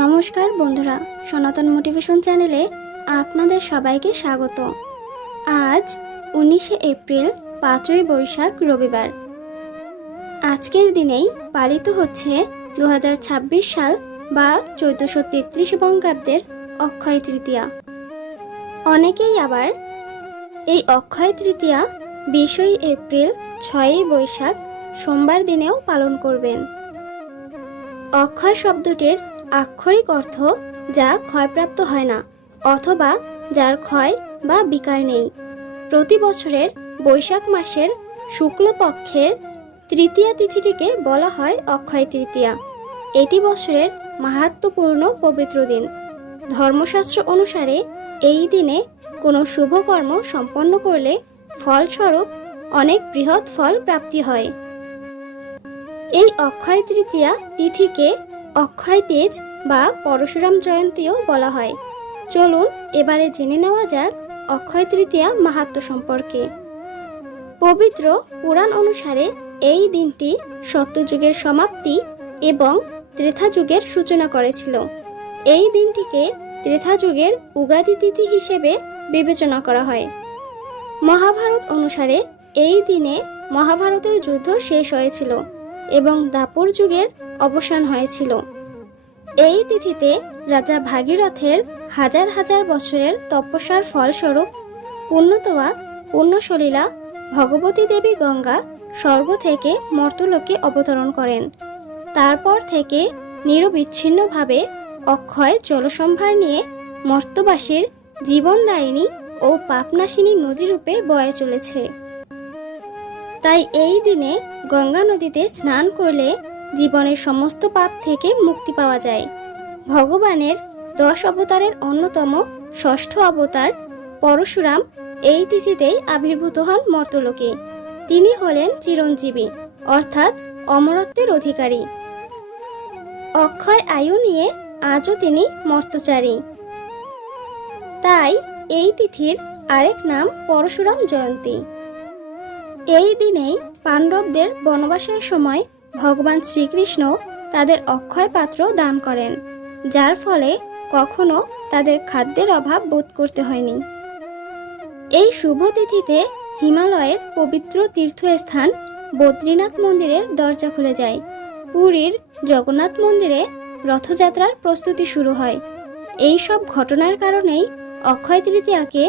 নমস্কার বন্ধুরা, সনাতন মোটিভেশন চ্যানেলে আপনাদের সবাইকে স্বাগত। আজ 19শে এপ্রিল, 5ই বৈশাখ, রবিবার। আজকের দিনেই পালিত হচ্ছে 2026 সাল বা 1433 বঙ্গাব্দের অক্ষয় তৃতীয়া। অনেকেই আবার এই অক্ষয় তৃতীয়া 20ই এপ্রিল, 6ই বৈশাখ সোমবার দিনেও পালন করবেন। অক্ষয় শব্দটির আক্ষরিক অর্থ যা ক্ষয়প্রাপ্ত হয় না অথবা যার ক্ষয় বা বিকার নেই। প্রতি বছরের বৈশাখ মাসের শুক্লপক্ষের তৃতীয়া তিথিটিকে বলা হয় অক্ষয় তৃতীয়া। এটি বছরের মাহাত্ম্যপূর্ণ পবিত্র দিন। ধর্মশাস্ত্র অনুসারে এই দিনে কোনো শুভকর্ম সম্পন্ন করলে ফলস্বরূপ অনেক বৃহৎ ফল প্রাপ্তি হয়। এই অক্ষয় তৃতীয়া তিথিকে অক্ষয় তেজ বা পরশুরাম জয়ন্তীও বলা হয়। চলুন এবারে জেনে নেওয়া যাক অক্ষয় তৃতীয়া মাহাত্ম্য সম্পর্কে। পবিত্র পুরাণ অনুসারে এই দিনটি সত্যযুগের সমাপ্তি এবং ত্রেতা যুগের সূচনা করেছিল। এই দিনটিকে ত্রেতা যুগের উগাদি তিথি হিসেবে বিবেচনা করা হয়। মহাভারত অনুসারে এই দিনে মহাভারতের যুদ্ধ শেষ হয়েছিল এবং দ্বাপর যুগের অবসান হয়েছিল। এই তিথিতে রাজা ভাগীরথের হাজার হাজার বছরের তপস্যার ফলস্বরূপ পুণ্যতোয়া পুণ্যসলীলা ভগবতী দেবী গঙ্গা স্বর্গ থেকে মর্তলোকে অবতরণ করেন। তারপর থেকে নিরবিচ্ছিন্নভাবে অক্ষয় জলসম্ভার নিয়ে মর্তবাসীর জীবনদায়িনী ও পাপনাশিনী নদীরূপে বয়ে চলেছে। তাই এই দিনে গঙ্গা নদীতে স্নান করলে জীবনের সমস্ত পাপ থেকে মুক্তি পাওয়া যায়। ভগবানের 10 অবতারের অন্যতম ষষ্ঠ অবতার পরশুরাম এই তিথিতেই আবির্ভূত হন মর্তলোকে। তিনি হলেন চিরঞ্জীবী অর্থাৎ অমরত্বের অধিকারী। অক্ষয় আয়ু নিয়ে আজও তিনি মর্তচারী। তাই এই তিথির আরেক নাম পরশুরাম জয়ন্তী। এই দিনেই পাণ্ডবদের বনবাসের সময় ভগবান শ্রীকৃষ্ণ তাদের অক্ষয় পাত্র দান করেন, যার ফলে কখনো তাদের খাদ্যের অভাব বোধ করতে হয়নি। এই শুভ তিথিতে হিমালয়ের পবিত্র তীর্থস্থান বদ্রীনাথ মন্দিরের দরজা খুলে যায়। পুরীর জগন্নাথ মন্দিরে রথযাত্রার প্রস্তুতি শুরু হয়। এই সব ঘটনার কারণেই অক্ষয় তৃতীয়াকে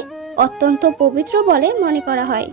অত্যন্ত পবিত্র বলে মনে করা হয়।